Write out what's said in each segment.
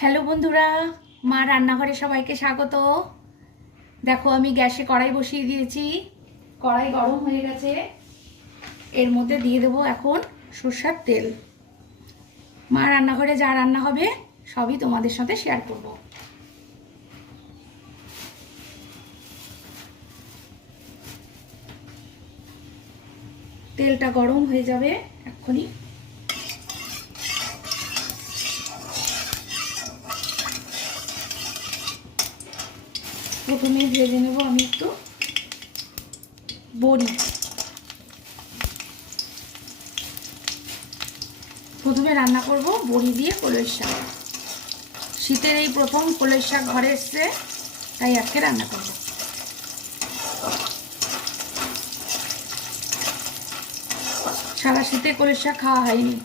Hello বন্ধুরা, মা রান্নাঘরে সবাইকে স্বাগত। দেখো আমি গ্যাসে কড়াই বসিয়ে দিয়েছি। কড়াই গরম হয়ে গেছে। এর মধ্যে দিয়ে দেবো এখন সরষের তেল। মা রান্নাঘরে যা রান্না হবে সবই তোমাদের সাথে শেয়ার করব। তেলটা গরম হয়ে যাবে এক্ষুনি। প্রথমে ভেজে নেব আমি একটু বড়ি। প্রথমে রান্না করব বড়ি দিয়ে কলইয়ের শাক। শীতের এই প্রথম কলইয়ের শাক ঘরে এসছে, তাই আজকে রান্না করব। সারা শীতে কলইয়ের শাক খাওয়া হয়নি।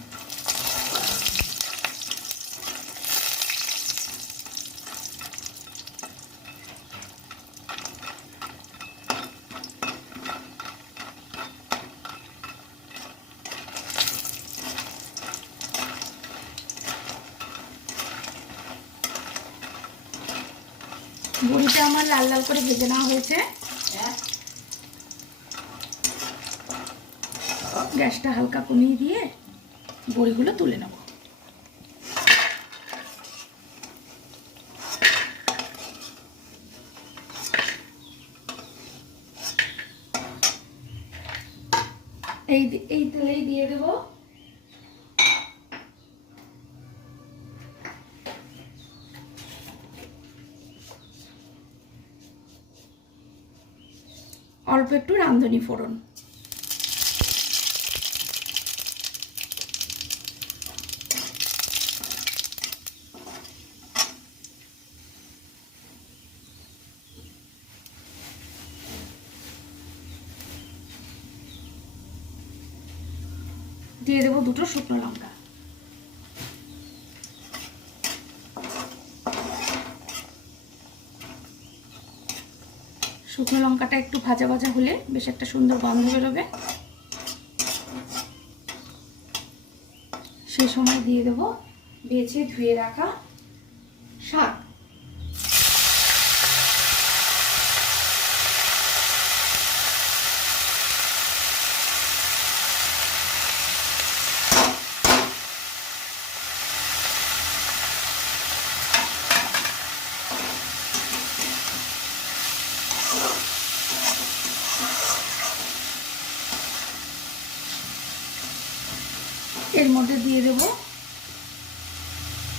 বড়িটা আমার লাল লাল করে ভেজে নেওয়া হয়েছে। গ্যাসটা হালকা কমিয়ে দিয়ে বড়িগুলো তুলে নেব। এই তেলেই দিয়ে দেব অল্প একটু রাঁধুনি ফোড়ন। দিয়ে দেবো দুটো শুকনো লঙ্কা। শুকনো লঙ্কাটা একটু ভাজা ভাজা হলে বেশ একটা সুন্দর গন্ধ বেরোবে। সেই সময় দিয়ে দেবো বেছে ধুয়ে রাখা শাক। এর মধ্যে দিয়ে দেবো